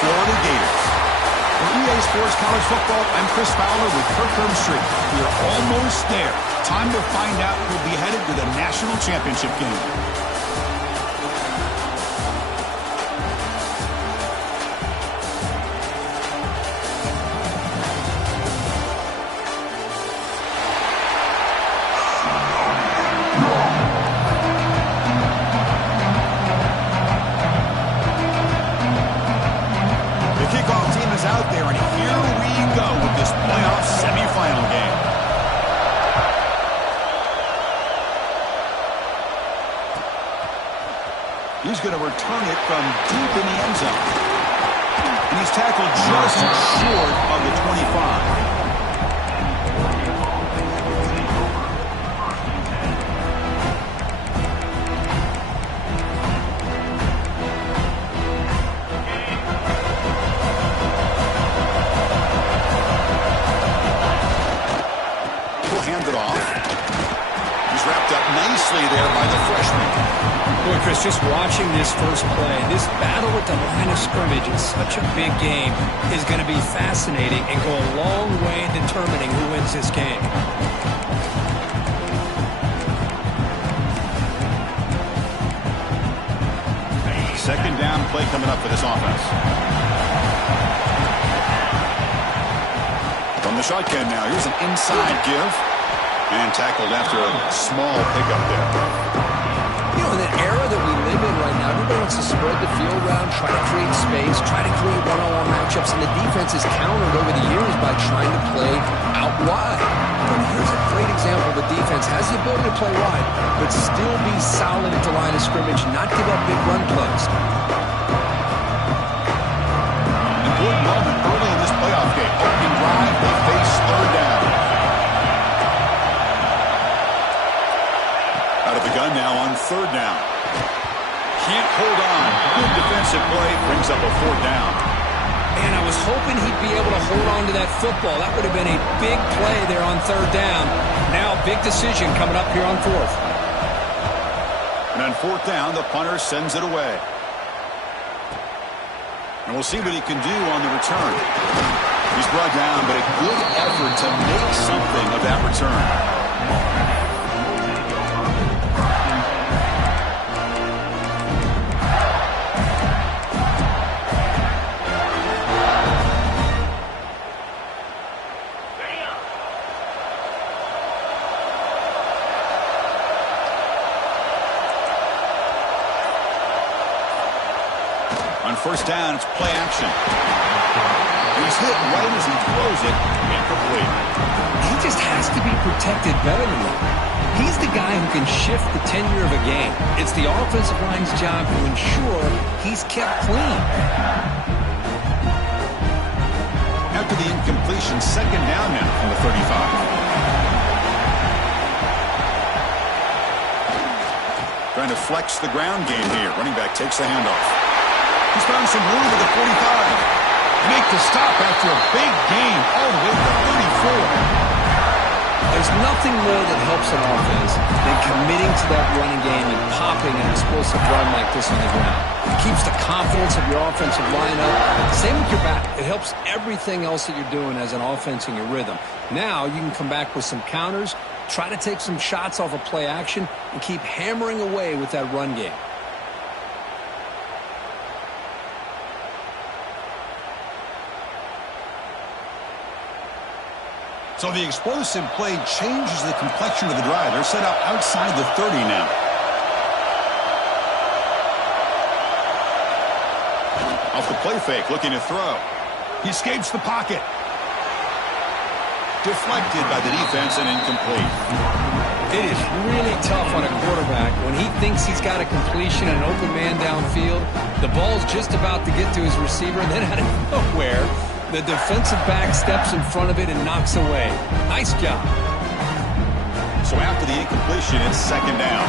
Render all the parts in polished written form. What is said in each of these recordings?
Florida Gators. For EA Sports College Football, I'm Chris Fowler with Kirk Herbstreit. We're almost there. Time to find out who'll be headed to the national championship game. Out there, and here we go with this playoff semifinal game. He's going to return it from deep in the end zone. And he's tackled just short of the 25. Nicely there by the freshman. Boy, Chris, just watching this first play, this battle at the line of scrimmage in such a big game is going to be fascinating and go a long way in determining who wins this game. Second down play coming up for this offense. From the shotgun now, here's an inside give. And tackled after a small pickup there. You know, in the era that we live in right now, everybody wants to spread the field around, try to create space, try to create one-on-one matchups, and the defense is countered over the years by trying to play out wide. But here's a great example. The defense has the ability to play wide, but still be solid at the line of scrimmage, not give up big run plays. Important moment early in this playoff game. Opening drive, they face third down. Out of the gun now on third down. Can't hold on. Good defensive play. Brings up a fourth down. Man, I was hoping he'd be able to hold on to that football. That would have been a big play there on third down. Now, big decision coming up here on fourth. And on fourth down, the punter sends it away. And we'll see what he can do on the return. He's brought down, but a good effort to make something of that return. First down, it's play action. He's hit right as he throws it. Incomplete. He just has to be protected better than that. He's the guy who can shift the tenure of a game. It's the offensive line's job to ensure he's kept clean. After the incompletion, second down now from the 35. Trying to flex the ground game here. Running back takes the handoff. He's found some room at the 45. Make the stop after a big gain all the way to the 34. There's nothing more that helps an offense than committing to that running game and popping an explosive run like this on the ground. It keeps the confidence of your offensive line up. Same with your back. It helps everything else that you're doing as an offense in your rhythm. Now you can come back with some counters, try to take some shots off of play action, and keep hammering away with that run game. So the explosive play changes the complexion of the drive. They're set up outside the 30 now. Off the play fake, looking to throw. He escapes the pocket. Deflected by the defense and incomplete. It is really tough on a quarterback when he thinks he's got a completion and an open man downfield. The ball's just about to get to his receiver, and then out of nowhere, the defensive back steps in front of it and knocks away. Nice job. So after the incompletion, it's second down.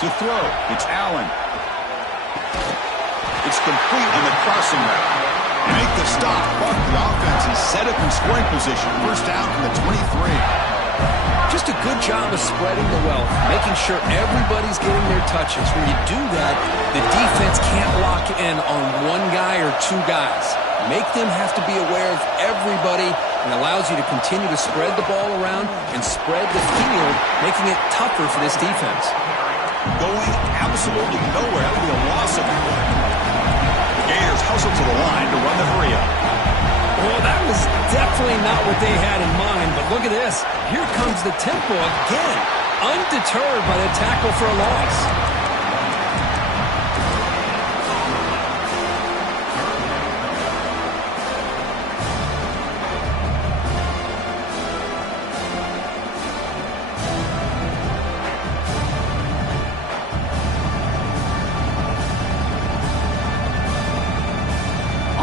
To throw, it's Allen. It's complete on the crossing route. And make the stop, but the offense is set up in scoring position. First down from the 23. Just a good job of spreading the wealth, making sure everybody's getting their touches. When you do that, the defense can't lock in on one guy or two guys. Make them have to be aware of everybody, and allows you to continue to spread the ball around and spread the field, making it tougher for this defense. Going absolutely nowhere. That would be a loss of the play. The Gators hustle to the line to run the hurry-up. Well, that was definitely not what they had in mind, but look at this. Here comes the tempo again, undeterred by the tackle for a loss.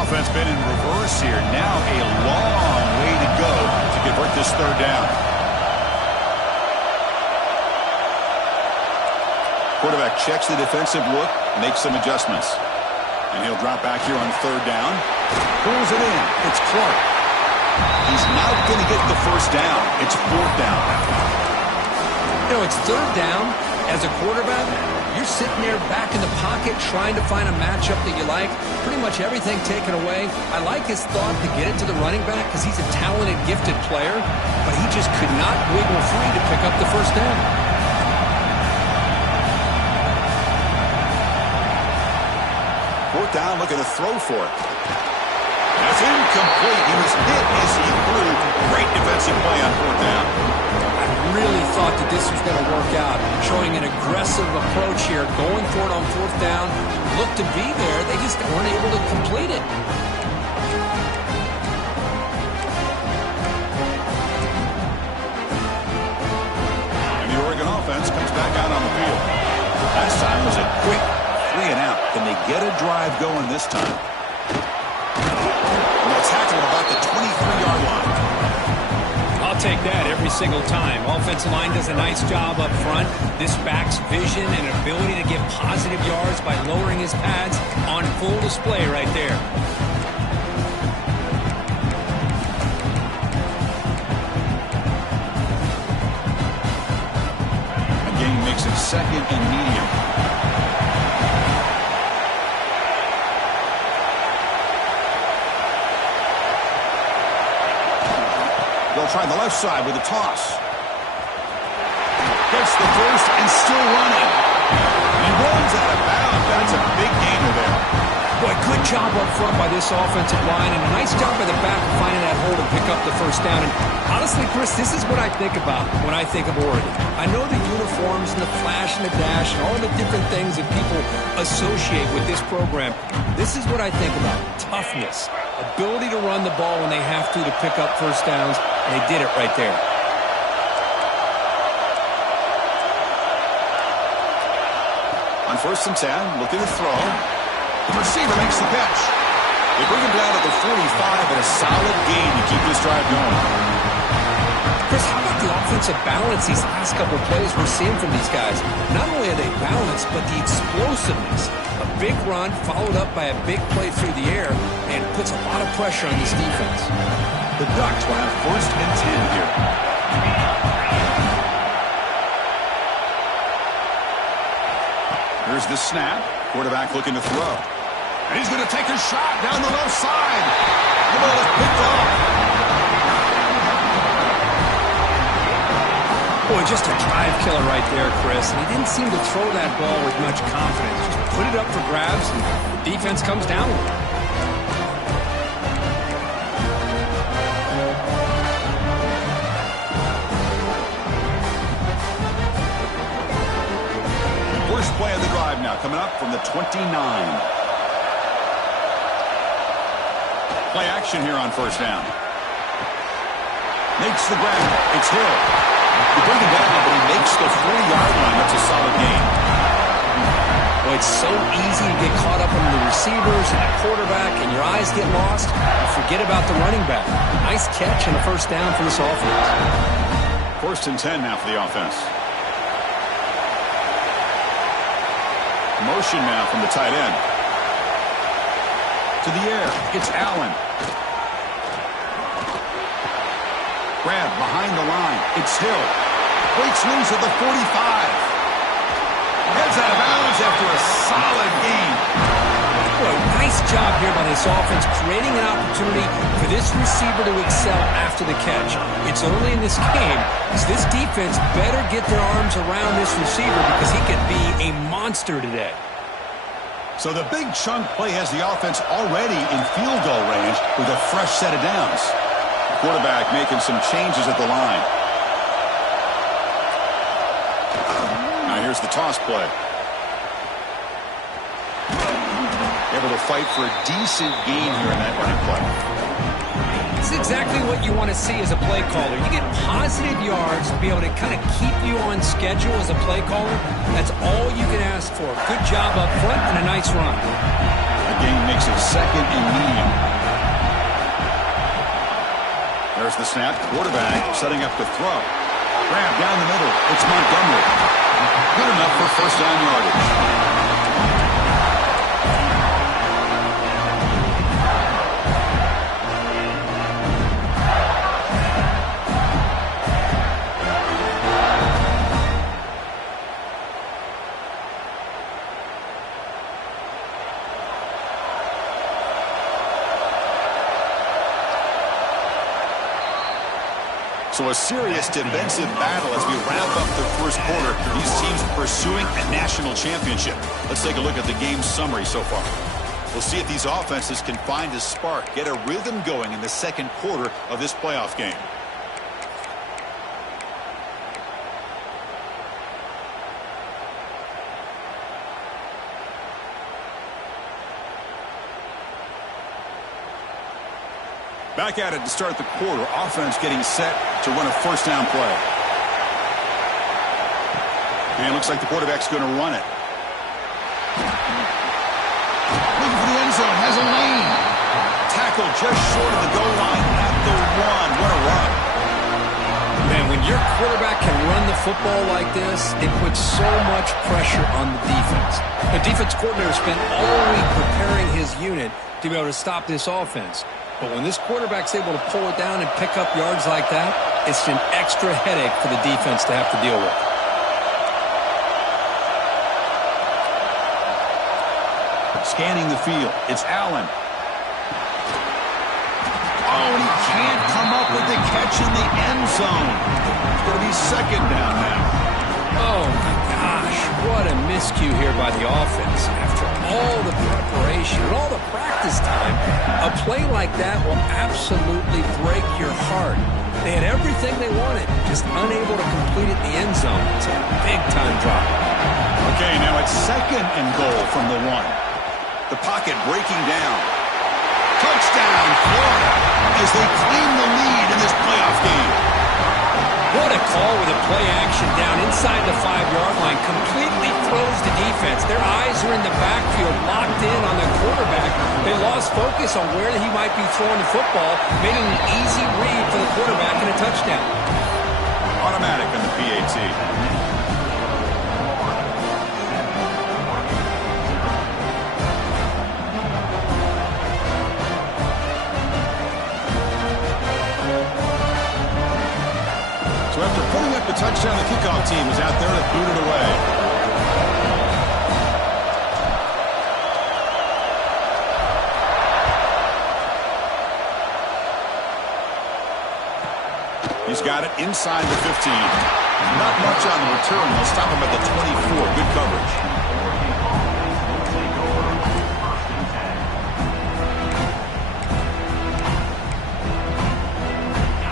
Offense been in reverse here. Now a long way to go to convert this third down. Quarterback checks the defensive look, makes some adjustments. And he'll drop back here on third down. Pulls it in. It's Clark. He's not going to get the first down. It's fourth down. You know, it's third down. As a quarterback, you're sitting there back in the pocket trying to find a matchup that you like. Pretty much everything taken away. I like his thought to get it to the running back because he's a talented, gifted player, but he just could not wiggle free to pick up the first down. Fourth down, looking to throw for it. That's incomplete. He was hit as he threw. Great defensive play on fourth down. Really thought that this was going to work out, showing an aggressive approach here, going for it on fourth down. Looked to be there, they just weren't able to complete it. And the Oregon offense comes back out on the field. Last time was a quick 3 and out. Can they get a drive going this time? And they'll tackle about the 23-yard line. I'll take that every single time. Offensive line does a nice job up front. This back's vision and ability to get positive yards by lowering his pads on full display right there. Again makes it second and medium. They'll try the left side with a toss. Gets the first and still running. He runs out of bounds. That's a big gainer there. Boy, good job up front by this offensive line, and a nice job by the back of finding that hole to pick up the first down. And honestly, Chris, this is what I think about when I think of Oregon. I know the uniforms and the flash and the dash and all the different things that people associate with this program. This is what I think about. Toughness, ability to run the ball when they have to pick up first downs, and they did it right there. On first and 10, looking to throw. The receiver makes the catch. They bring him down to the 45 and a solid gain to keep this drive going. Chris, how about the offensive balance these last couple of plays we're seeing from these guys? Not only are they balanced, but the explosiveness. A big run followed up by a big play through the air, and puts a lot of pressure on this defense. The Ducks will have first and 10 here. Here's the snap. Quarterback looking to throw. And he's going to take a shot down the left side. The ball is picked off. Boy, just a drive killer right there, Chris. And he didn't seem to throw that ball with much confidence. Just put it up for grabs, and the defense comes down with it. First play of the drive now, coming up from the 29. Play action here on first down. Makes the grab. It's Hill. They bring him down, but he makes the 40-yard line. That's a solid gain. Boy, it's so easy to get caught up on the receivers and the quarterback, and your eyes get lost. You forget about the running back. Nice catch and a first down for this offense. First and 10 now for the offense. Motion now from the tight end. To the air. It's Allen. grab behind the line. It's Hill. Breaks loose at the 45. Heads out of bounds after a solid gain. Boy, nice job here by this offense, creating an opportunity for this receiver to excel after the catch. It's early in this game, so this defense better get their arms around this receiver because he could be a monster today. So the big chunk play has the offense already in field goal range with a fresh set of downs. Quarterback making some changes at the line. Now here's the toss play. Able to fight for a decent gain here in that running play. This is exactly what you want to see as a play caller. You get positive yards to be able to kind of keep you on schedule as a play caller. That's all you can ask for. Good job up front and a nice run. The game makes it second and medium. There's the snap. Quarterback setting up the throw. Grab down the middle. It's Montgomery. Good enough for first down yardage. So a serious defensive battle as we wrap up the first quarter. These teams pursuing a national championship. Let's take a look at the game summary so far. We'll see if these offenses can find a spark, get a rhythm going in the second quarter of this playoff game. Back at it to start the quarter. Offense getting set to run a first down play. And it looks like the quarterback's going to run it. Looking for the end zone. Has a lane. Tackle just short of the goal line at the 1. What a run. Man, when your quarterback can run the football like this, it puts so much pressure on the defense. The defense coordinator spent all week preparing his unit to be able to stop this offense. But when this quarterback's able to pull it down and pick up yards like that, it's an extra headache for the defense to have to deal with. Scanning the field. It's Allen. Oh, and he can't come up with the catch in the end zone. It's going to be second down now. Oh, my gosh. What a miscue here by the offense. After all the preparation and all the practice time, a play like that will absolutely break your heart. They had everything they wanted, just unable to complete it in the end zone. It's a big-time drop. Okay, now it's second and goal from the 1. The pocket breaking down. Touchdown, Florida, as they claim the lead in this playoff game. What a call with a play action down inside the 5-yard line. Completely throws the defense. Their eyes are in the backfield, locked in on the quarterback. They lost focus on where he might be throwing the football, made it an easy read for the quarterback and a touchdown. Automatic on the PAT. So after putting up the touchdown, the kickoff team is out there to boot it away. He's got it inside the 15. Not much on the return. They'll stop him at the 24. Good coverage.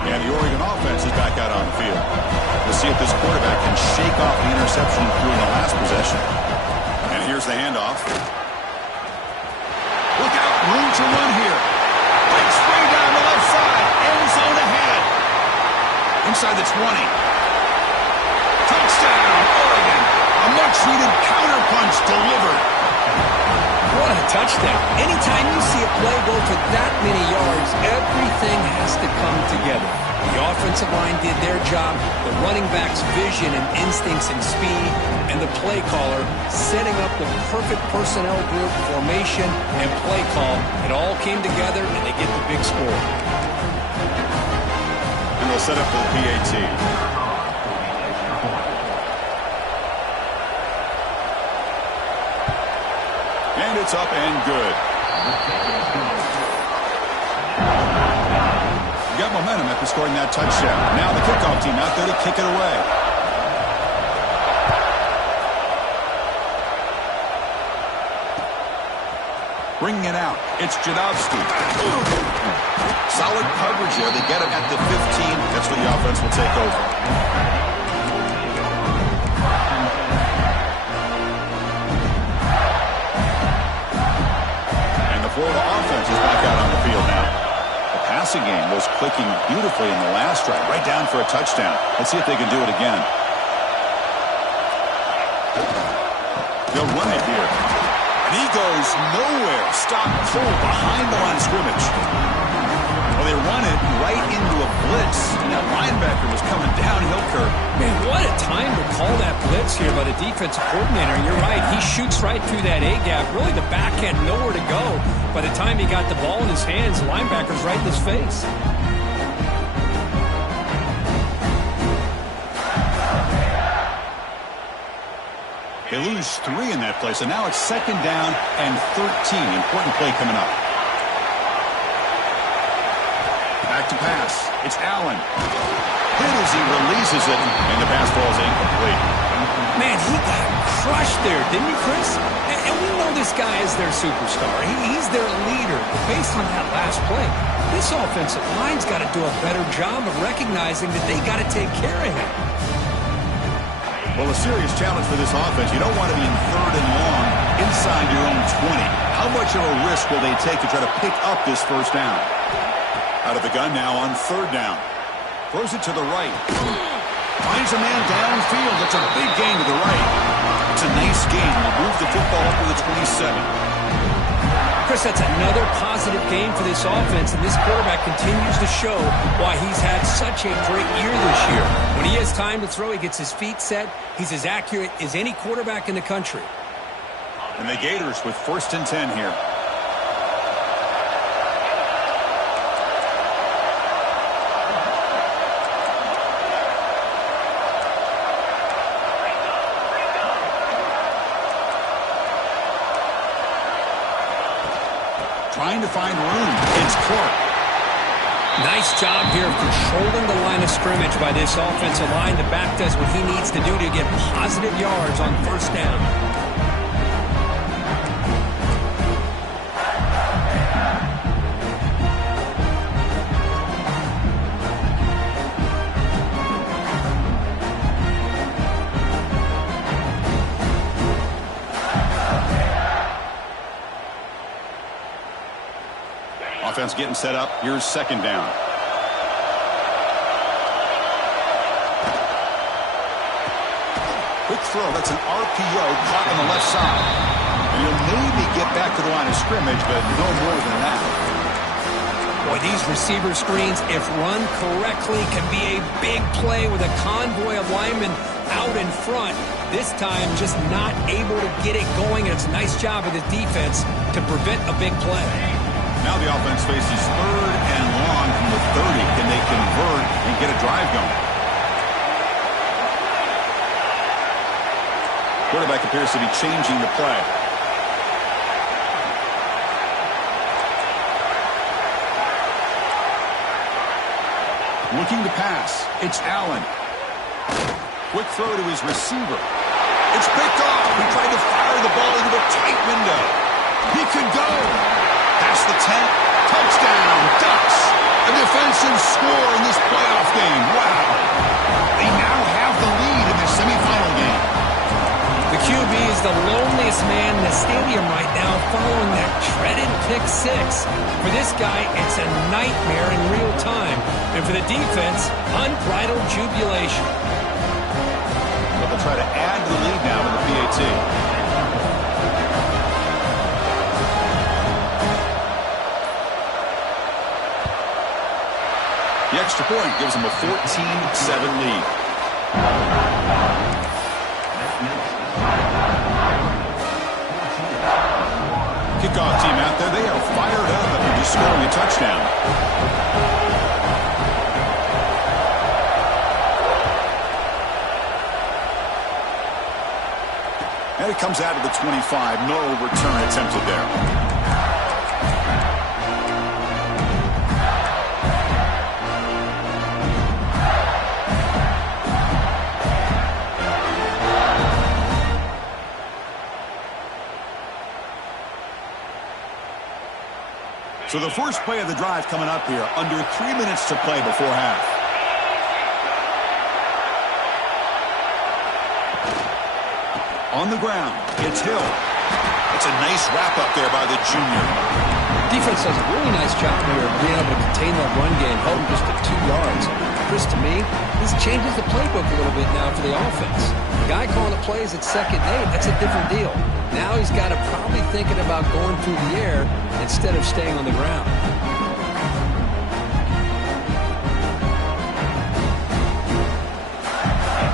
And the Oregon offense is back out on the field. We'll see if this quarterback can shake off the interception he threw in the last possession. And here's the handoff. Look out, room to run here. Breaks way down the left side. End zone ahead. Inside the 20. Touchdown, Oregon. A much-needed counterpunch delivered. What a touchdown. Anytime you see a play go for that many yards, everything has to come together. The offensive line did their job, the running back's vision and instincts and speed, and the play caller setting up the perfect personnel group, formation, and play call. It all came together, and they get the big score. and they'll set up for the PAT. And it's up and good. You got momentum after scoring that touchdown. Now the kickoff team out there to kick it away. Bringing it out, it's Jadowski. Solid coverage there. They get him at the 15. That's where the offense will take over. And the Florida offense is back out on the field now. The passing game was clicking beautifully in the last drive, right down for a touchdown. Let's see if they can do it again. They'll run it here. And he goes nowhere. Stop pull behind the line of scrimmage. Well, they run it right into a blitz. And that linebacker was coming downhill, Kirk. Man, what a time to call that blitz here by the defensive coordinator. You're right. He shoots right through that A-gap. Really, the back had nowhere to go. By the time he got the ball in his hands, the linebacker's right in his face. They lose 3 in that play, so now it's 2nd down and 13. Important play coming up. Back to pass. It's Allen. Hit as he releases it, and the pass ball is incomplete. Man, he got crushed there, didn't he, Chris? And we know this guy is their superstar. He's their leader. But based on that last play, this offensive line's got to do a better job of recognizing that they got to take care of him. Well, a serious challenge for this offense. You don't want to be in 3rd and long inside your own 20. How much of a risk will they take to try to pick up this 1st down? Out of the gun now on 3rd down. Throws it to the right. Finds a man downfield. It's a big gain to the right. It's a nice gain. We'll move the football up to the 27. Chris, that's another positive game for this offense, and this quarterback continues to show why he's had such a great year this year. When he has time to throw, he gets his feet set. He's as accurate as any quarterback in the country. And the Gators with 1st and 10 here. Trying to find room. It's Clark. Nice job here of controlling the line of scrimmage by this offensive line. The back does what he needs to do to get positive yards on 1st down. Offense getting set up. Here's 2nd down. Quick throw. That's an RPO caught on the left side. And he'll maybe get back to the line of scrimmage, but no more than that. Boy, these receiver screens, if run correctly, can be a big play with a convoy of linemen out in front. This time, just not able to get it going. And it's a nice job of the defense to prevent a big play. Now the offense faces 3rd and long from the 30. Can they convert and get a drive going? Quarterback appears to be changing the play. Looking to pass. It's Allen. Quick throw to his receiver. It's picked off. He tried to fire the ball into a tight window. He could go. Past the 10, touchdown, Ducks. A defensive score in this playoff game. Wow. They now have the lead in their semifinal game. The QB is the loneliest man in the stadium right now following that dreaded pick 6. For this guy, it's a nightmare in real time. And for the defense, unbridled jubilation. But they'll try to add to the lead now in the PAT. The extra point gives them a 14-7 lead. Kickoff team out there, they are fired up after just scoring a touchdown. And it comes out of the 25. No return attempted there. So the first play of the drive coming up here, under 3 minutes to play before half. On the ground, it's Hill. It's a nice wrap-up there by the junior. Defense does a really nice job here of being able to contain that run game, held him just at 2 yards. Chris, to me, this changes the playbook a little bit now for the offense. The guy calling the plays at 2nd and 8, that's a different deal. Now he's got to probably thinking about going through the air instead of staying on the ground.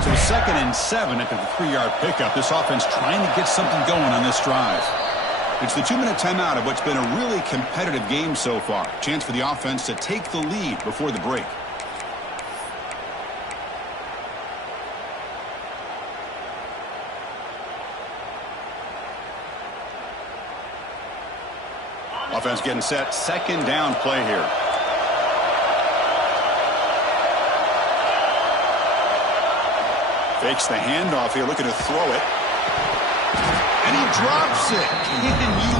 So 2nd and 7 after the 3-yard pickup. This offense trying to get something going on this drive. It's the 2-minute timeout of what's been a really competitive game so far. Chance for the offense to take the lead before the break. Offense getting set. 2nd down play here. Fakes the handoff here, looking to throw it. And he drops it. Can you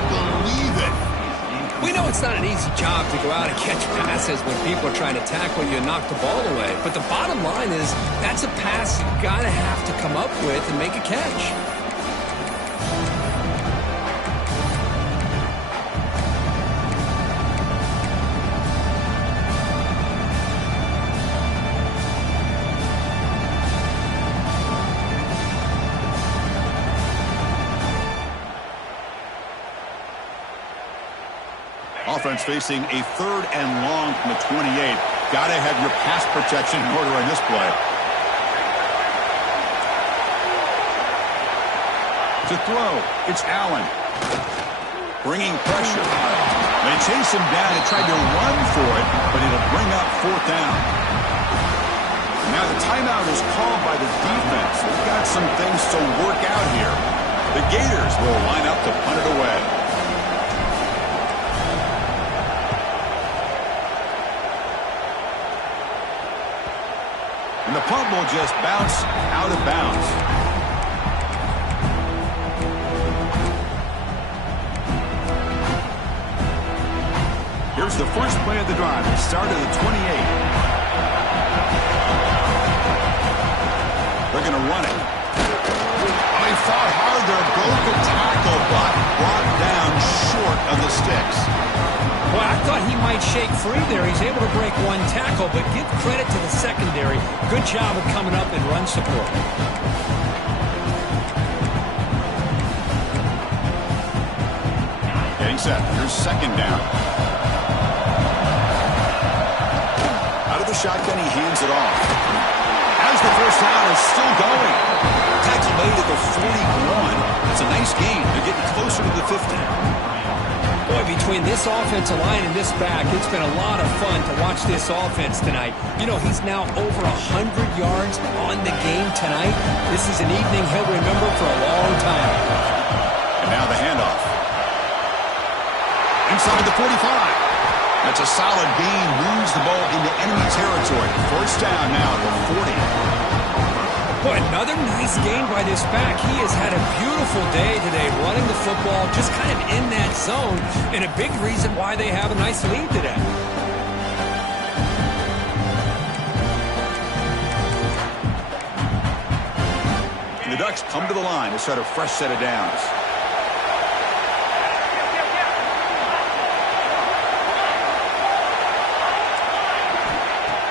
believe it? We know it's not an easy job to go out and catch passes when people are trying to tackle you and knock the ball away. But the bottom line is that's a pass you got to have to come up with and make a catch. Offense facing a 3rd and long from the 28. Got to have your pass protection in order on this play. To throw, it's Allen. Bringing pressure. They chase him down and tried to run for it, but it'll bring up 4th down. Now the timeout is called by the defense. They've got some things to work out here. The Gators will line up to punt it away. And the punt will just bounce out of bounds. Here's the first play of the drive. It started at the 28. They're going to run it. Oh, he fought hard there. Broke a tackle, but brought down short of the sticks. Well, I thought he might shake free there. He's able to break one tackle, but give credit to the secondary. Good job of coming up and run support. Getting set. Here's 2nd down. Out of the shotgun, he hands it off. As the first down is still going. Tackle made at the 41. It's a nice game. They're getting closer to the 50. Boy, between this offensive line and this back, it's been a lot of fun to watch this offense tonight. You know, he's now over 100 yards on the game tonight. This is an evening he'll remember for a long time. And now the handoff. Inside the 45. That's a solid gain. Moves the ball into enemy territory. First down now at the 40. Boy, another nice gain by this back. He has had a beautiful day today running the football, just kind of in that zone, and a big reason why they have a nice lead today. And the Ducks come to the line to start a fresh set of downs.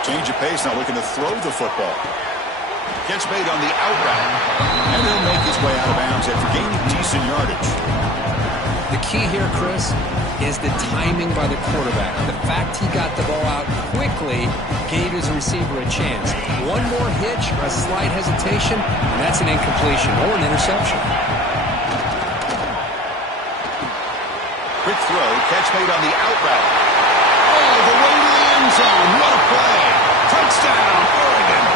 Change of pace now, looking to throw the football. Gets made on the out route. And he'll make his way out of bounds after gaining decent yardage. The key here, Chris, is the timing by the quarterback. The fact he got the ball out quickly gave his receiver a chance. One more hitch or a slight hesitation, and that's an incompletion or an interception. Quick throw, catch made on the out route. Oh, the way to the end zone. What a play. Touchdown, Oregon.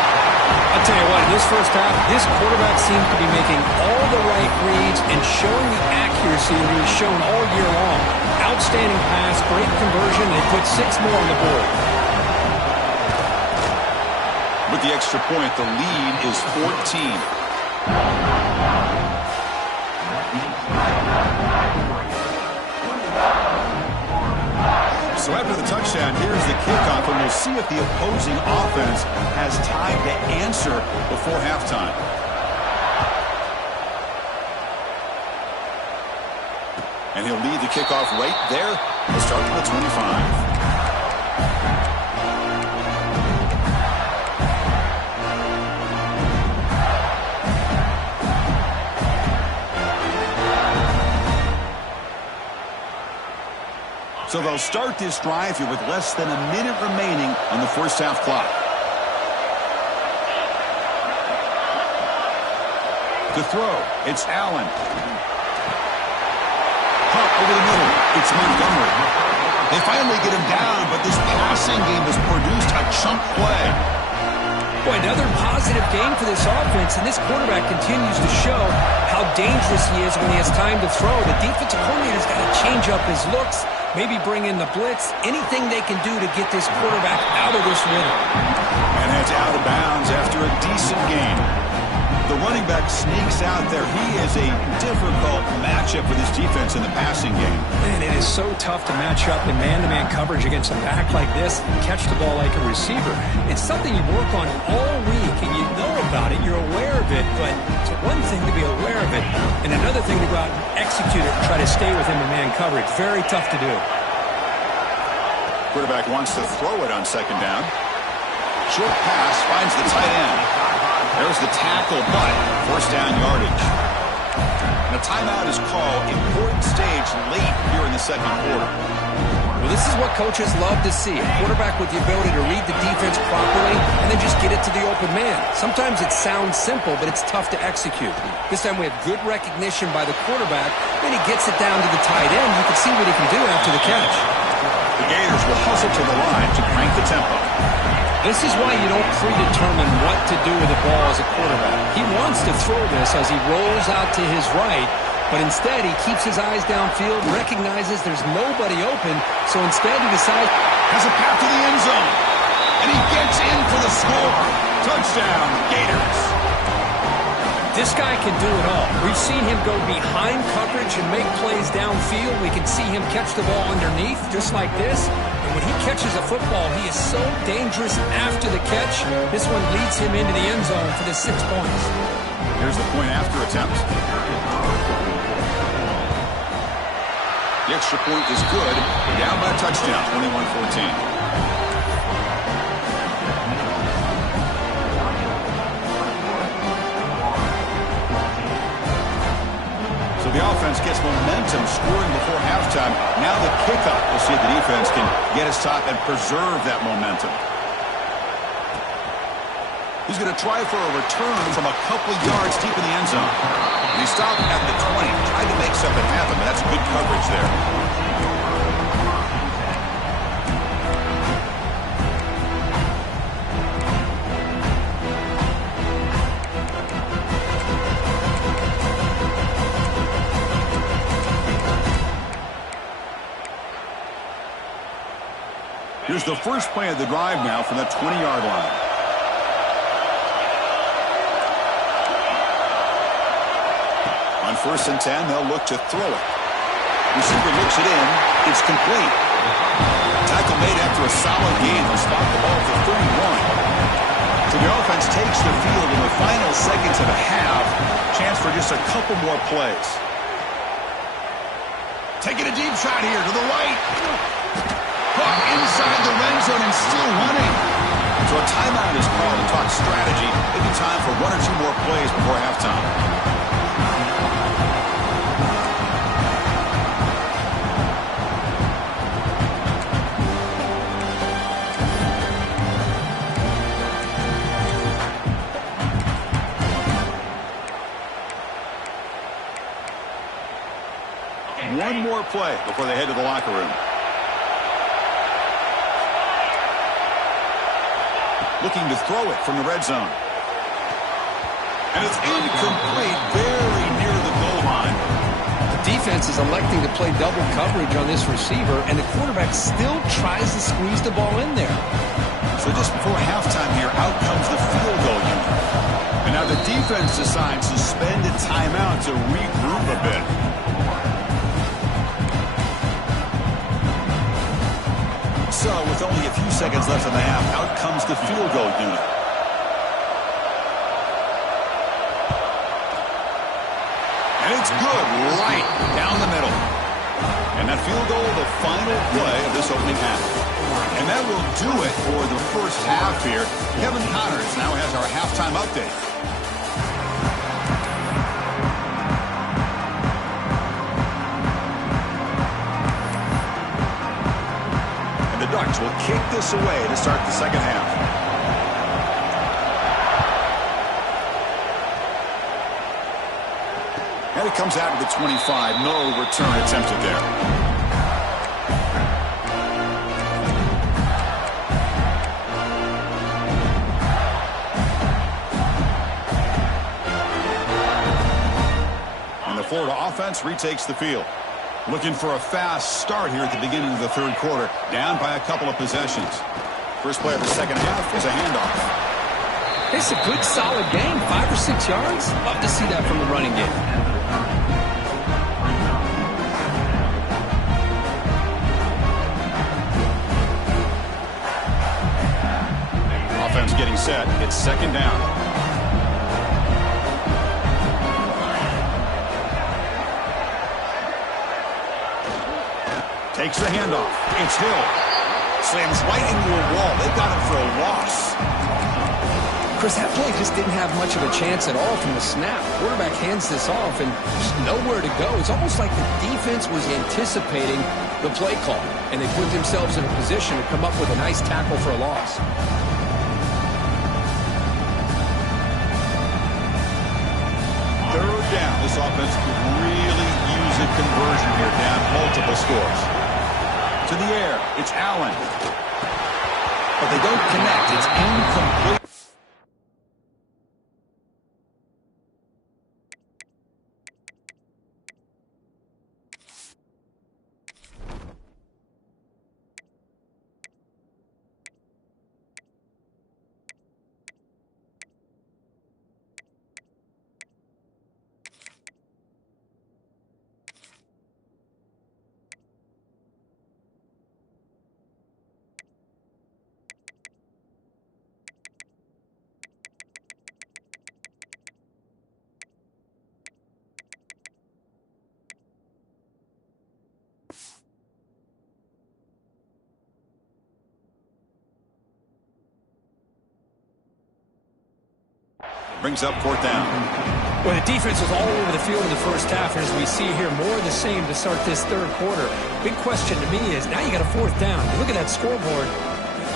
I'll tell you what, in this first half, this quarterback seems to be making all the right reads and showing the accuracy that he's shown all year long. Outstanding pass, great conversion, and they put 6 more on the board. With the extra point, the lead is 14. So after the touchdown, here's the kickoff, and we'll see if the opposing offense has time to answer before halftime. And he'll lead the kickoff right there. He'll start from the 25. So they'll start this drive here with less than a minute remaining on the first half clock. To throw, it's Allen. Pump over the middle, it's Montgomery. They finally get him down, but this passing game has produced a chunk play. Boy, another positive game for this offense, and this quarterback continues to show how dangerous he is when he has time to throw. The defensive coordinator's got to change up his looks, maybe bring in the blitz, anything they can do to get this quarterback out of this rhythm. And heads out of bounds after a decent game. The running back sneaks out there. He is a difficult matchup for this defense in the passing game. Man, it is so tough to match up in man-to-man coverage against a back like this and catch the ball like a receiver. It's something you work on all week, and you know about it. You're aware of it, but it's one thing to be aware of it, and another thing to go out and execute it and try to stay with him in man coverage. Very tough to do. Quarterback wants to throw it on second down. Short pass finds the tight end. There's the tackle, but first down yardage. And a timeout is called. Important stage late here in the second quarter. Well, this is what coaches love to see. A quarterback with the ability to read the defense properly and then just get it to the open man. Sometimes it sounds simple, but it's tough to execute. This time we have good recognition by the quarterback. Then he gets it down to the tight end. You can see what he can do after the catch. The Gators will hustle to the line to crank the tempo. This is why you don't predetermine what to do with the ball as a quarterback. He wants to throw this as he rolls out to his right, but instead he keeps his eyes downfield, recognizes there's nobody open, so instead he decides... Has a path to the end zone, and he gets in for the score. Touchdown, Gators. This guy can do it all. We've seen him go behind coverage and make plays downfield. We can see him catch the ball underneath, just like this. And when he catches a football, he is so dangerous after the catch. This one leads him into the end zone for the 6 points. Here's the point after attempt. The extra point is good. They're down by a touchdown, 21-14. The offense gets momentum scoring before halftime. Now the kickoff. We'll see if the defense can get a stop and preserve that momentum. He's going to try for a return from a couple of yards deep in the end zone. And he stopped at the 20, tried to make something happen, but that's good coverage there. Here's the first play of the drive now from the 20-yard line. On 1st and 10, they'll look to throw it. Receiver looks it in. It's complete. Tackle made after a solid gain. They'll spot the ball for 31. So the offense takes the field in the final seconds of a half. Chance for just a couple more plays. Taking a deep shot here to the right. Caught inside the red zone and still running. So a timeout is called to talk strategy. Maybe time for 1 or 2 more plays before halftime. One more play before they head to the locker room. Looking to throw it from the red zone. And it's incomplete, very near the goal line. The defense is electing to play double coverage on this receiver, and the quarterback still tries to squeeze the ball in there. So just before halftime here, out comes the field goal unit. And now the defense decides to spend a timeout to regroup a bit. So with only a few seconds left in the half, out comes the field goal unit. And it's good right down the middle. And that field goal, the final play of this opening half. And that will do it for the first half here. Kevin Connors now has our halftime update. And the Ducks will kick this away to start the second half. And it comes out to the 25. No return attempted there. And the Florida offense retakes the field. Looking for a fast start here at the beginning of the third quarter. Down by a couple of possessions. First play of the second half is a handoff. It's a good, solid game. 5 or 6 yards. Love to see that from the running game. Offense getting set. It's second down. Takes the handoff. It's Hill. Slams right into a wall. They've got him for a loss. Chris, that play just didn't have much of a chance at all from the snap. Quarterback hands this off and just nowhere to go. It's almost like the defense was anticipating the play call, and they put themselves in a position to come up with a nice tackle for a loss. Third down. This offense could really use a conversion here, down multiple scores. To the air. It's Allen. But they don't connect. It's incomplete. Brings up fourth down. Well, the defense was all over the field in the first half, and as we see here, more of the same to start this third quarter. Big question to me is, now you got a fourth down. You look at that scoreboard,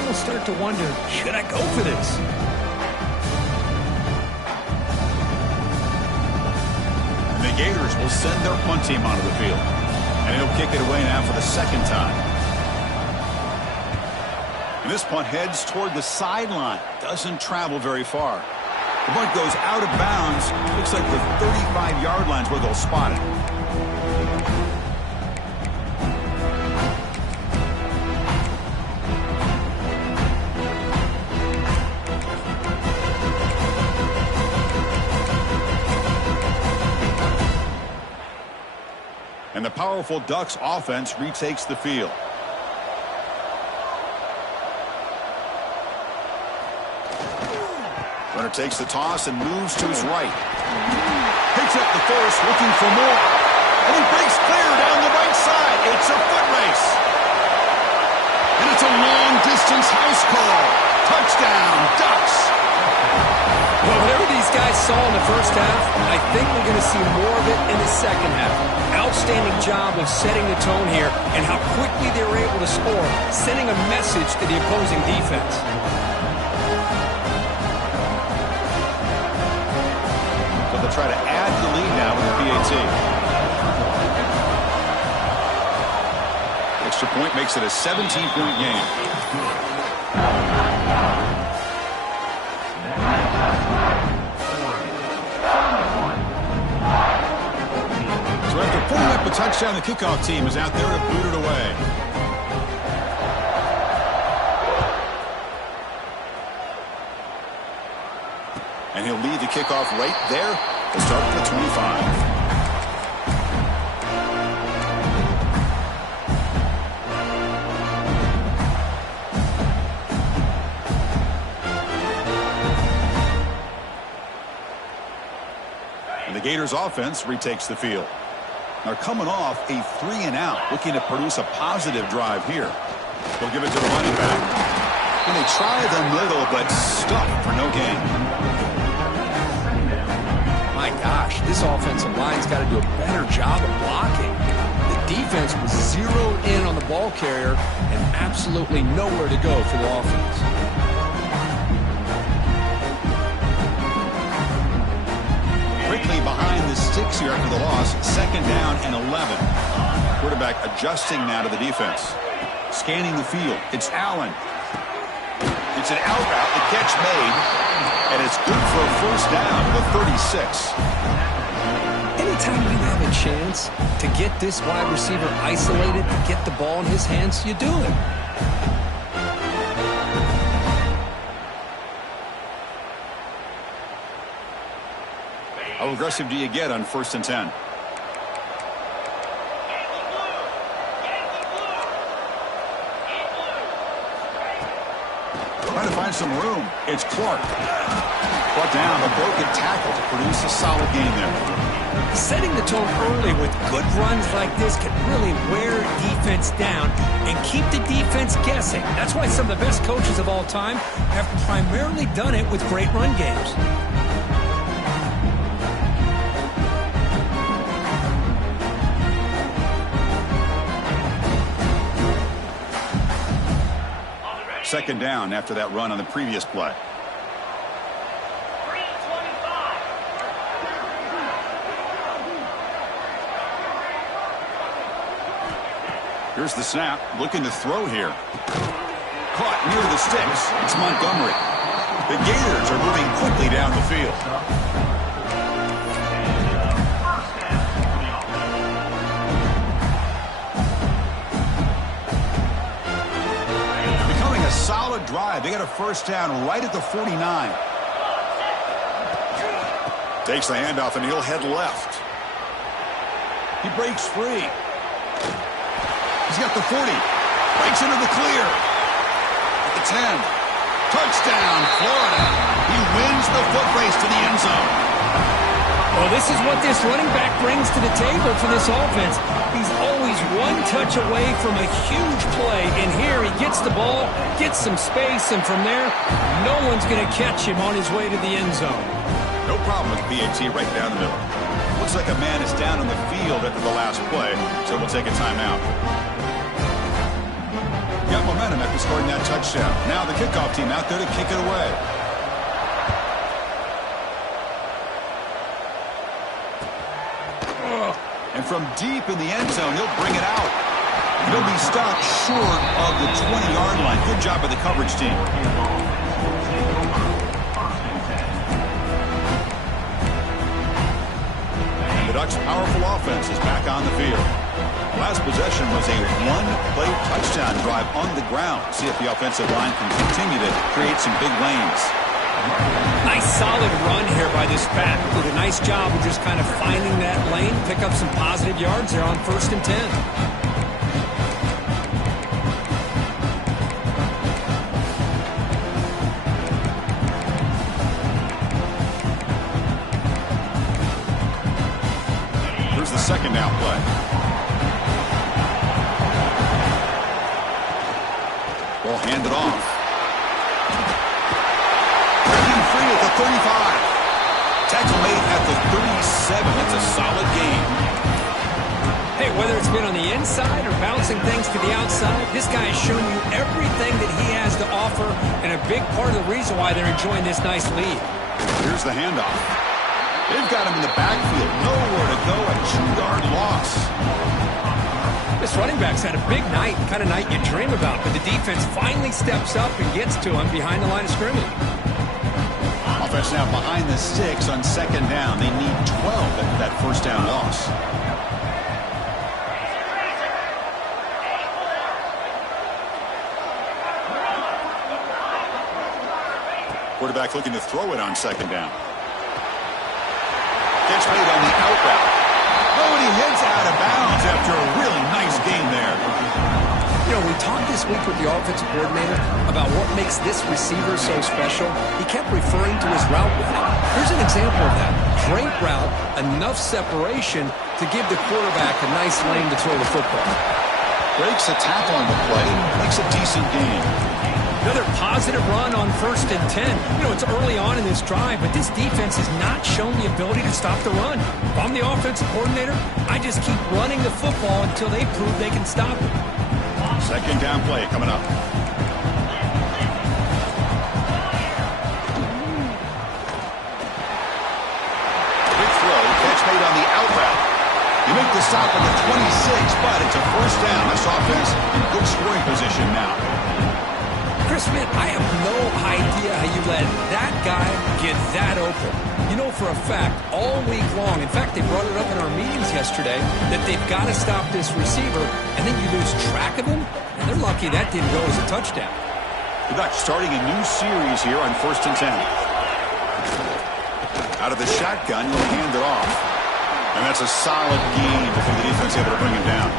you'll start to wonder, should I go for this? And the Gators will send their punt team onto the field. And he'll kick it away now for the second time. And this punt heads toward the sideline. Doesn't travel very far. The punt goes out of bounds. Looks like the 35-yard line's where they'll spot it. And the powerful Ducks offense retakes the field. Runner takes the toss and moves to his right. Picks up the first, looking for more. And he breaks clear down the right side. It's a foot race. And it's a long-distance house call. Touchdown, Ducks. Well, whatever these guys saw in the first half, I think we're going to see more of it in the second half. Outstanding job of setting the tone here and how quickly they were able to score, sending a message to the opposing defense. They'll try to add the lead now with the PAT. Extra point makes it a 17-point game. Putting up a touchdown, the kickoff team is out there to boot it away. And he'll lead the kickoff right there. He'll start at the 25. And the Gators offense retakes the field. They're coming off a 3-and-out, looking to produce a positive drive here. They'll give it to the running back. And they try the middle, but stuffed for no gain. My gosh, this offensive line's got to do a better job of blocking. The defense was zeroed in on the ball carrier and absolutely nowhere to go for the offense. Quickly behind the sticks here after the loss. 2nd down and 11. Quarterback adjusting now to the defense. Scanning the field. It's Allen. It's an out route. The catch made. And it's good for a first down to the 36. Anytime you have a chance to get this wide receiver isolated, to get the ball in his hands, you do it. How aggressive do you get on 1st and 10? Trying to find some room. It's Clark. Brought down, a broken tackle to produce a solid game there. Setting the tone early with good runs like this can really wear defense down and keep the defense guessing. That's why some of the best coaches of all time have primarily done it with great run games. Second down after that run on the previous play. Here's the snap. Looking to throw here. Caught near the sticks. It's Montgomery. The Gators are moving quickly down the field. Solid drive. They got a first down right at the 49. Takes the handoff and he'll head left. He breaks free. He's got the 40. Breaks into the clear. At the 10. Touchdown, Florida. He wins the foot race to the end zone. Well, this is what this running back brings to the table for this offense. He's always one touch away from a huge play, and here he gets the ball, gets some space, and from there, no one's going to catch him on his way to the end zone. No problem with PAT right down the middle. Looks like a man is down on the field after the last play, so we'll take a timeout. Got momentum after scoring that touchdown. Now the kickoff team out there to kick it away. And from deep in the end zone, he'll bring it out. He'll be stopped short of the 20-yard line. Good job by the coverage team. And the Ducks' powerful offense is back on the field. Last possession was a one-play touchdown drive on the ground. See if the offensive line can continue to create some big lanes. Nice solid run here by this back. Did a nice job of just kind of finding that lane, pick up some positive yards there on 1st and 10. Here's the second down play. Ball handed off. Free at the 35. Tackle made at the 37. That's a solid game. Hey, whether it's been on the inside or bouncing things to the outside, this guy has shown you everything that he has to offer, and a big part of the reason why they're enjoying this nice lead. Here's the handoff. They've got him in the backfield. Nowhere to go. A 2-yard loss. This running back's had a big night, kind of night you dream about, but the defense finally steps up and gets to him behind the line of scrimmage. Offense now behind the sticks on 2nd down. They need 12 after that first down loss. Quarterback looking to throw it on second down. Catch made on the out route. Oh, and he heads out of bounds after a really nice game there. You know, we talked this week with the offensive coordinator about what makes this receiver so special. He kept referring to his route with him. Here's an example of that. Great route, enough separation to give the quarterback a nice lane to throw the football. Breaks a tackle on the play, makes a decent gain. Another positive run on 1st and 10. You know, it's early on in this drive, but this defense has not shown the ability to stop the run. If I'm the offensive coordinator, I just keep running the football until they prove they can stop it. Second down play coming up. Big throw, catch made on the out route. You make the stop at the 26, but it's a first down. This offense in good scoring position now. Chris, man, I have no idea how you let that guy get that open. You know for a fact, all week long, in fact, they brought it up in our meetings yesterday, that they've got to stop this receiver, and then you lose track of him, and they're lucky that didn't go as a touchdown. The Ducks starting a new series here on 1st and 10. Out of the shotgun, he'll hand it off. And that's a solid gain before the defense able to bring him down.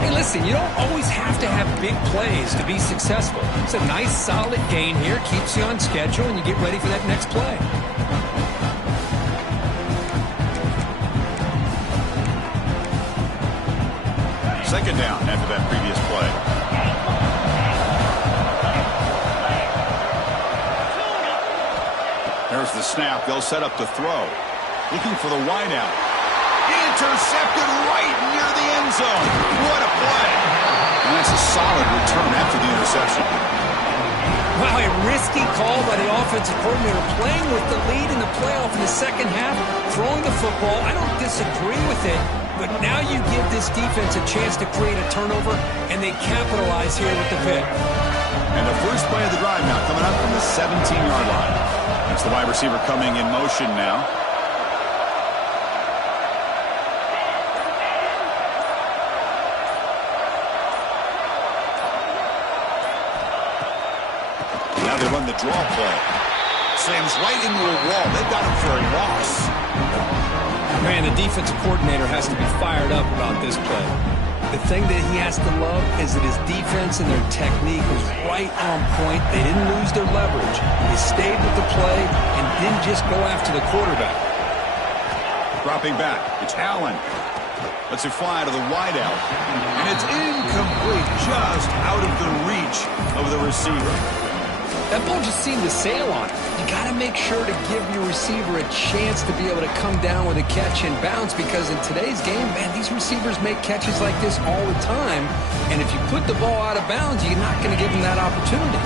Hey, listen, you don't always have to have big plays to be successful. It's a nice, solid gain here. Keeps you on schedule, and you get ready for that next play. Second down after that previous play. There's the snap. They'll set up to throw. Looking for the wideout. Intercepted right near the end zone. What a play. And that's a solid return after the interception. Wow, a risky call by the offensive coordinator, playing with the lead in the playoff in the second half, throwing the football. I don't disagree with it, but now you give this defense a chance to create a turnover, and they capitalize here with the pick. And the first play of the drive now coming up from the 17-yard line. It's the wide receiver coming in motion now. Now they run the draw play. Slams right into a wall. They've got him for a loss. Man, the defensive coordinator has to be fired up about this play. The thing that he has to love is that his defense and their technique was right on point. They didn't lose their leverage. They stayed with the play and didn't just go after the quarterback. Dropping back. It's Allen. Lets it fly to the wideout. And it's incomplete, just out of the reach of the receiver. That ball just seemed to sail on it. You got to make sure to give your receiver a chance to be able to come down with a catch and bounce, because in today's game, man, these receivers make catches like this all the time. And if you put the ball out of bounds, you're not going to give them that opportunity.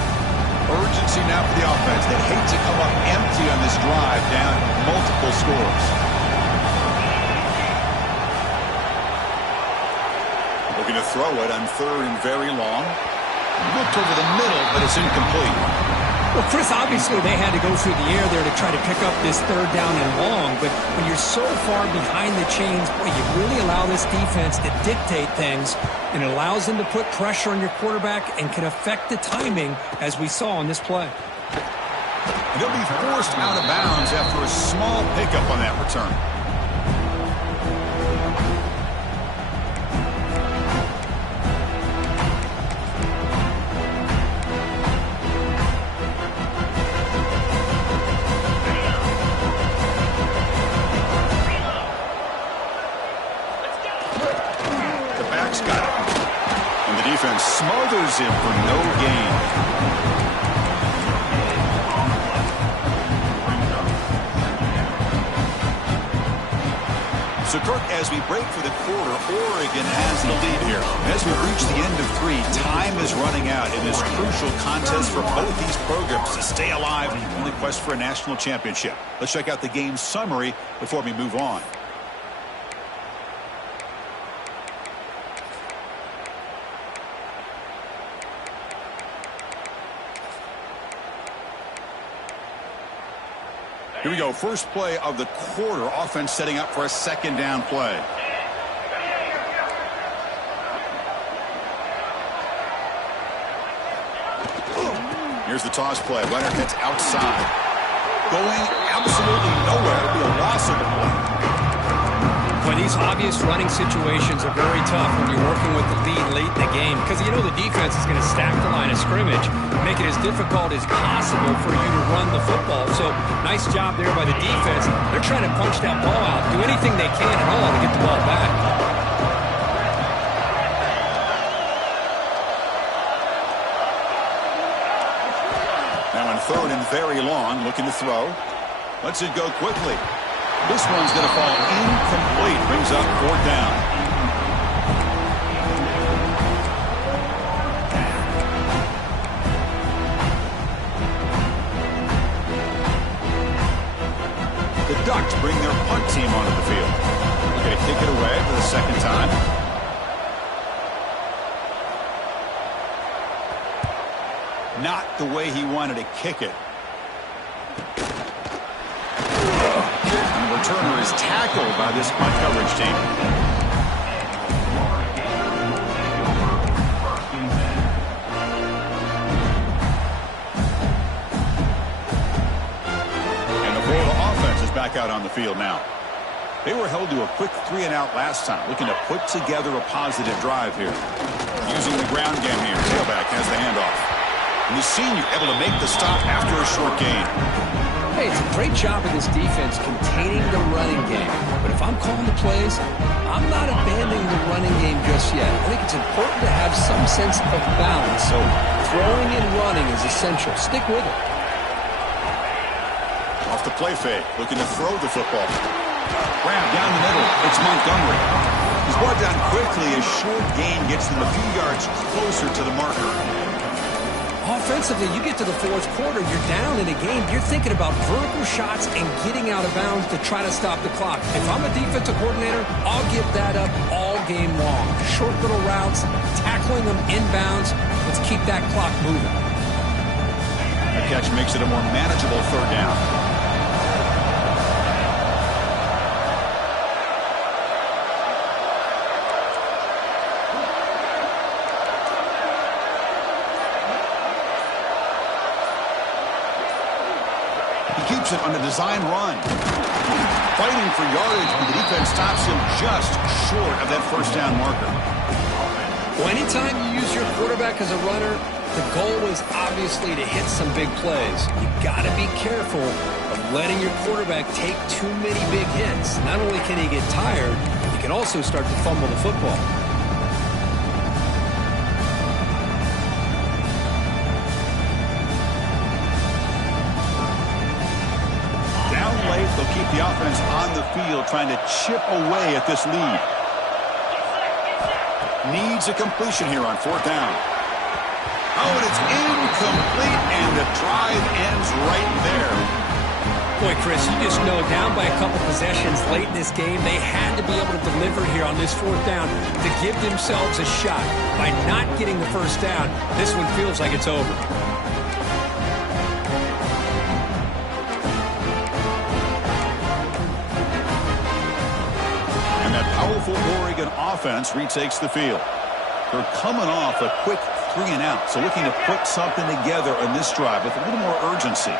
Urgency now for the offense. They hate to come up empty on this drive, down multiple scores. Looking to throw it on third and very long. Looked over the middle, but it's incomplete. Well, Chris, obviously they had to go through the air there to try to pick up this third down and long, but when you're so far behind the chains, boy, you really allow this defense to dictate things, and it allows them to put pressure on your quarterback and can affect the timing, as we saw on this play. And they'll be forced out of bounds after a small pickup on that return. Defense smothers him for no gain. So, Kirk, as we break for the quarter, Oregon has the lead here. As we reach the end of 3, time is running out in this crucial contest for both these programs to stay alive in the quest for a national championship. Let's check out the game summary before we move on. Here we go. First play of the quarter. Offense setting up for a second down play. Here's the toss play. Runner hits outside. Going absolutely nowhere. It'll be a loss of the play. Well, these obvious running situations are very tough when you're working with the lead late in the game because you know the defense is going to stack the line of scrimmage, make it as difficult as possible for you to run the football. So nice job there by the defense. They're trying to punch that ball out, do anything they can at all to get the ball back. Now on third and very long, looking to throw. Lets it go quickly. This one's going to fall incomplete. Brings up fourth down. The Ducks bring their punt team onto the field. They're going to kick it away for the second time. Not the way he wanted to kick it. Returner is tackled by this punt coverage team. And the Florida offense is back out on the field now. They were held to a quick 3-and-out last time, looking to put together a positive drive here. Using the ground game here, tailback has the handoff. And the senior able to make the stop after a short gain. Hey, it's a great job of this defense containing the running game. But if I'm calling the plays, I'm not abandoning the running game just yet. I think it's important to have some sense of balance. So throwing and running is essential. Stick with it. Off the play fake, looking to throw the football. Grab down the middle. It's Montgomery. He's brought down quickly as short gain gets them a few yards closer to the marker. Offensively, you get to the fourth quarter, you're down in a game, you're thinking about vertical shots and getting out of bounds to try to stop the clock. If I'm a defensive coordinator, I'll give that up all game long. Short little routes, tackling them inbounds. Let's keep that clock moving. The catch makes it a more manageable third down. Keeps it on a design run. Fighting for yardage, but the defense stops him just short of that first down marker. Well, anytime you use your quarterback as a runner, the goal is obviously to hit some big plays. You got to be careful of letting your quarterback take too many big hits. Not only can he get tired, he can also start to fumble the football. They'll keep the offense on the field, trying to chip away at this lead. Needs a completion here on fourth down. Oh, and it's incomplete, and the drive ends right there. Boy, Chris, you just know down by a couple possessions late in this game, they had to be able to deliver here on this fourth down to give themselves a shot. By not getting the first down, this one feels like it's over. Powerful Oregon offense retakes the field. They're coming off a quick 3-and-out, so looking to put something together in this drive with a little more urgency.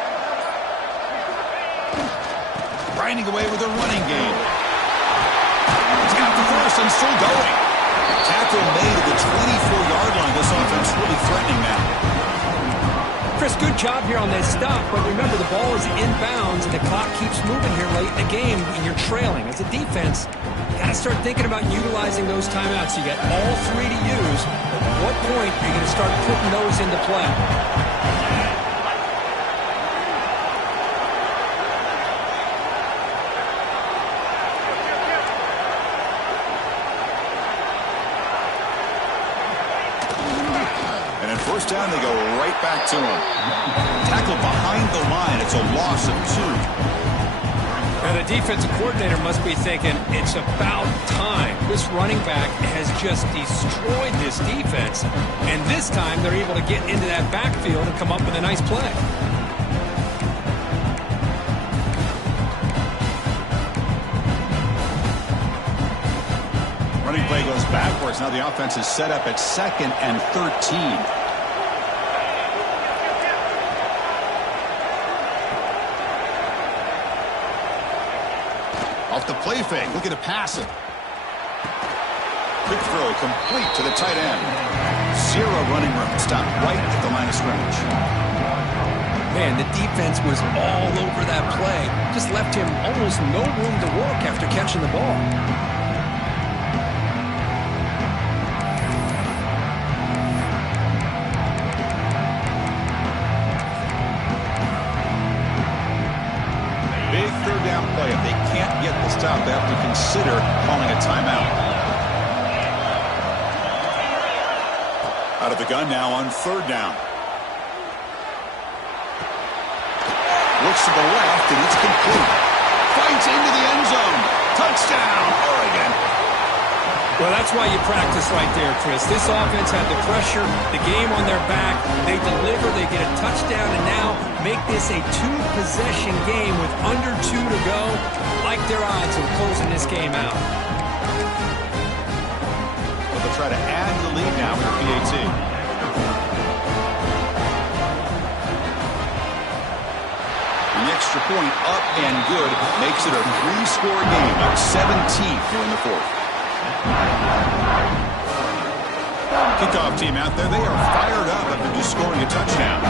Grinding away with a running game. He's got the first and still going. Tackle made at the 24-yard line. This offense really threatening now. Chris, good job here on this stop, but remember the ball is inbounds and the clock keeps moving here late in the game and you're trailing. As a defense, you got to start thinking about utilizing those timeouts. You got all three to use. At what point are you going to start putting those into play? First down, they go right back to him. Tackle behind the line. It's a loss of 2. Now, the defensive coordinator must be thinking, it's about time. This running back has just destroyed this defense. And this time, they're able to get into that backfield and come up with a nice play. Running play goes backwards. Now the offense is set up at 2nd and 13. Off the play fake, looking to pass it. Quick throw, complete to the tight end. Zero running room. Stopped right at the line of scrimmage. Man, the defense was all over that play. Just left him almost no room to work after catching the ball. Big third down play. If they can't get the stop, they have to consider calling a timeout. Out of the gun now on third down. Looks to the left, and it's complete. Fights into the end zone. Touchdown, Oregon. Well, that's why you practice right there, Chris. This offense had the pressure, the game on their back. They deliver, they get a touchdown, and now make this a two-possession game with under 2 to go. Like their odds of closing this game out. But they'll try to add to the lead now for PAT. The extra point up and good makes it a 3-score game, 17th here in the fourth. Kickoff team out there, they are fired up after just scoring a touchdown.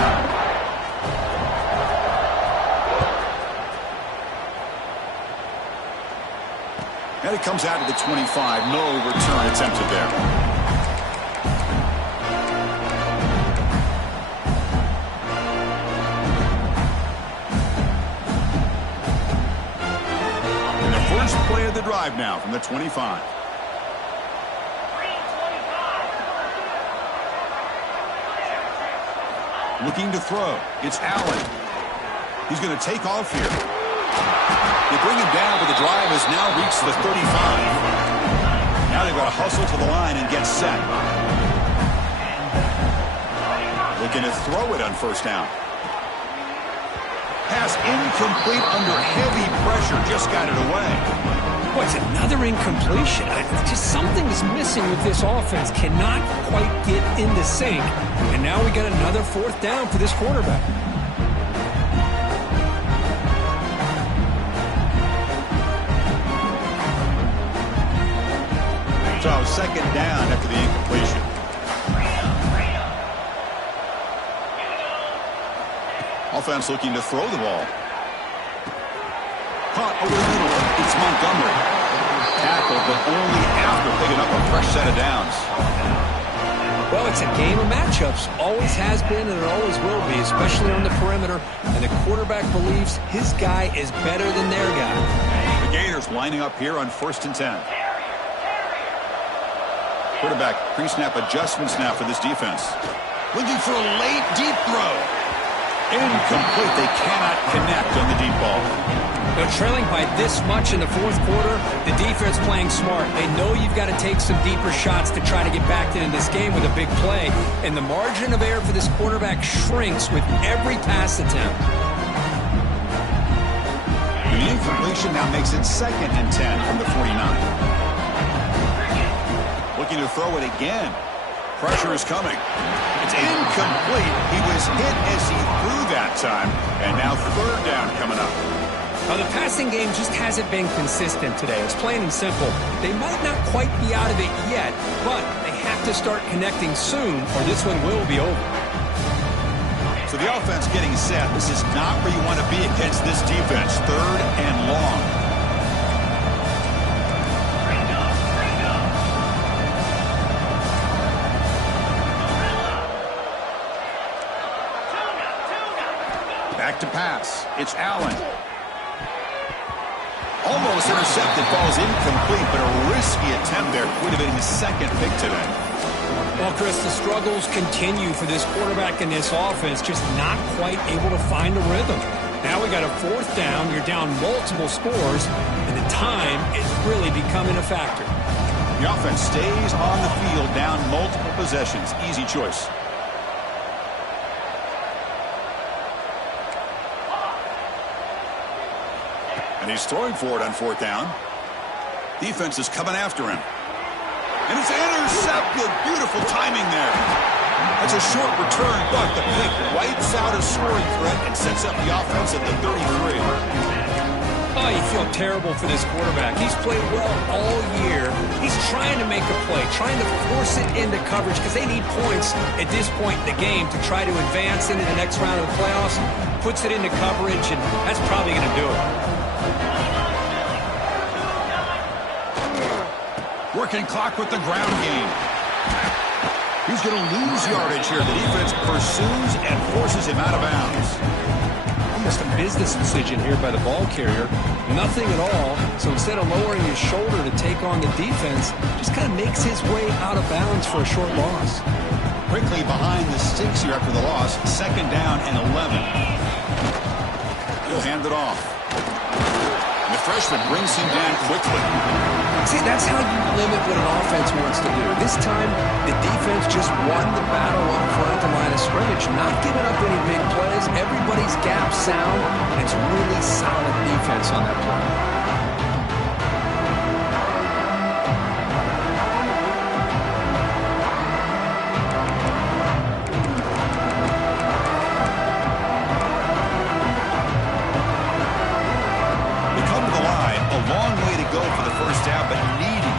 And it comes out to the 25. No return attempted there. First play of the drive now from the 25. Looking to throw. It's Allen. He's going to take off here. They bring him down, but the drive has now reached the 35. Now they've got to hustle to the line and get set. Looking to throw it on first down. Pass incomplete under heavy pressure. Just got it away. What's another incompletion? Just something is missing with this offense. Cannot quite get into sync. And now we got another fourth down for this quarterback. So second down after the incompletion. Offense looking to throw the ball. Caught over the middle. It's Montgomery. Tackled, but only after picking up a fresh set of downs. Well, it's a game of matchups. Always has been, and it always will be, especially on the perimeter. And the quarterback believes his guy is better than their guy. The Gators lining up here on 1st and 10. Quarterback pre-snap adjustments now for this defense. Looking for a late deep throw. Incomplete. They cannot connect on the deep ball. They're trailing by this much in the fourth quarter. The defense playing smart. They know you've got to take some deeper shots to try to get back into this game with a big play. And the margin of error for this quarterback shrinks with every pass attempt. The incompletion now makes it 2nd and 10 from the 49. Looking to throw it again. Pressure is coming. It's incomplete. He was hit as he threw that time. And now third down coming up. Now, the passing game just hasn't been consistent today. It's plain and simple. They might not quite be out of it yet, but they have to start connecting soon or this one will be over. So the offense getting set. This is not where you want to be against this defense. Third and long. Back to pass. It's Allen. Almost intercepted. Ball's incomplete, but a risky attempt there. Would have been his second pick today. Well, Chris, the struggles continue for this quarterback in this offense, just not quite able to find a rhythm. Now we got a fourth down. You're down multiple scores, and the time is really becoming a factor. The offense stays on the field, down multiple possessions. Easy choice. And he's throwing for it on fourth down. Defense is coming after him. And it's intercepted. Beautiful timing there. That's a short return, but the pick wipes out a scoring threat and sets up the offense at the 33. Oh, you feel terrible for this quarterback. He's played well all year. He's trying to make a play, trying to force it into coverage because they need points at this point in the game to try to advance into the next round of the playoffs. Puts it into coverage, and that's probably going to do it. Working clock with the ground game. He's going to lose yardage here. The defense pursues and forces him out of bounds. Almost a business decision here by the ball carrier. Nothing at all. So instead of lowering his shoulder to take on the defense, just kind of makes his way out of bounds for a short loss. Quickly behind the sticks here after the loss. 2nd down and 11. He'll hand it off. And the freshman brings him down quickly. See, that's how you limit what an offense wants to do. This time, the defense just won the battle up front at the line of scrimmage, not giving up any big plays. Everybody's gap sound, and it's really solid defense on that play.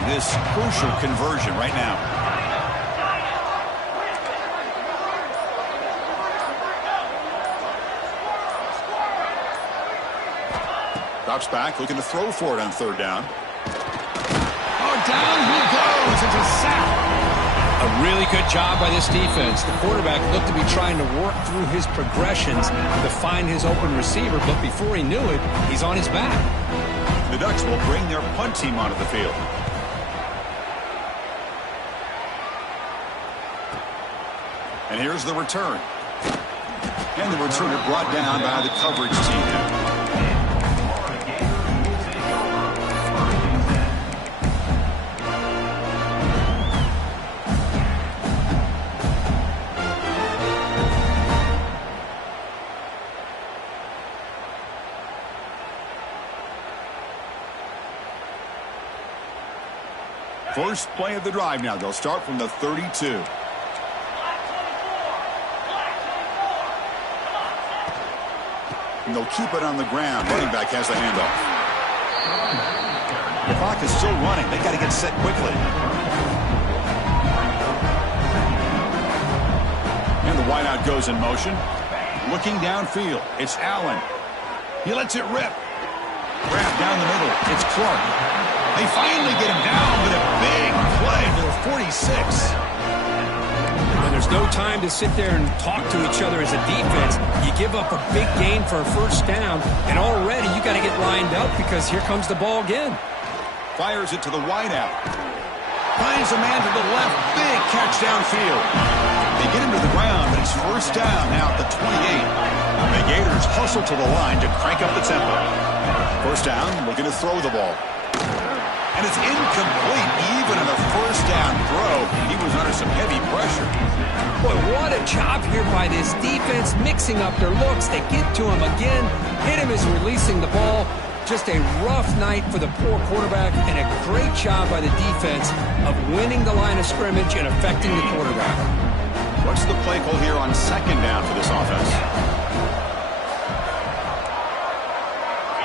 This crucial conversion right now. Drops back, looking to throw for it on 3rd down. Oh, down he goes. It's a sack. A really good job by this defense. The quarterback looked to be trying to work through his progressions to find his open receiver, but before he knew it, he's on his back. The Ducks will bring their punt team onto the field. And here's the return. And the returner brought down by the coverage team. First play of the drive now. They'll start from the 32. And they'll keep it on the ground. Running back has the handoff. The clock is still running. They got to get set quickly. And the wideout goes in motion. Looking downfield. It's Allen. He lets it rip. Grab down the middle. It's Clark. They finally get him down, but a big play to the 46. And there's no time to sit there and talk to each other as a defense. You give up a big gain for a 1st down, and already you got to get lined up because here comes the ball again. Fires it to the wideout. Finds a man to the left. Big catch downfield. They get him to the ground, but it's 1st down now at the 28. The Gators hustle to the line to crank up the tempo. 1st down, looking to throw the ball. And it's incomplete. Even on the 1st down throw, he was under some heavy pressure. Boy, what a job here by this defense, mixing up their looks. They get to him again, hit him as releasing the ball. Just a rough night for the poor quarterback, and a great job by the defense of winning the line of scrimmage and affecting the quarterback. What's the play call here on 2nd down for this offense?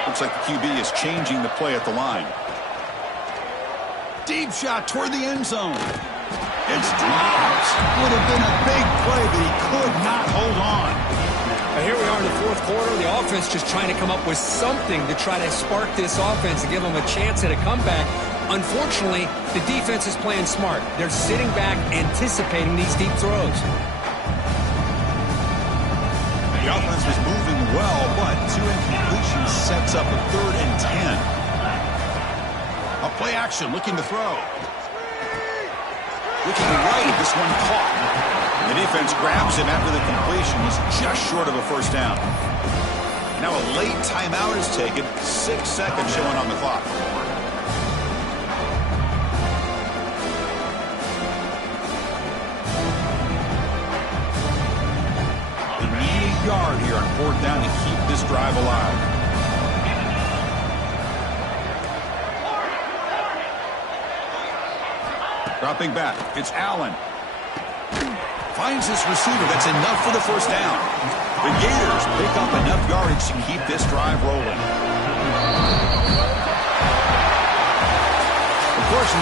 Looks like the QB is changing the play at the line. Deep shot toward the end zone. It's dropped. Would have been a big play, but he could not hold on. Now here we are in the 4th quarter. The offense just trying to come up with something to try to spark this offense and give them a chance at a comeback. Unfortunately, the defense is playing smart. They're sitting back, anticipating these deep throws. The offense was moving well, but 2 incompletions sets up a 3rd and 10. A play action, looking to throw. Looking right, this one caught. The defense grabs him after the completion. He's just short of a 1st down. Now a late timeout is taken. 6 seconds showing on the clock. They need a yard here on 4th down to keep this drive alive. Dropping back, it's Allen. Finds this receiver. That's enough for the 1st down. The Gators pick up enough yardage to keep this drive rolling.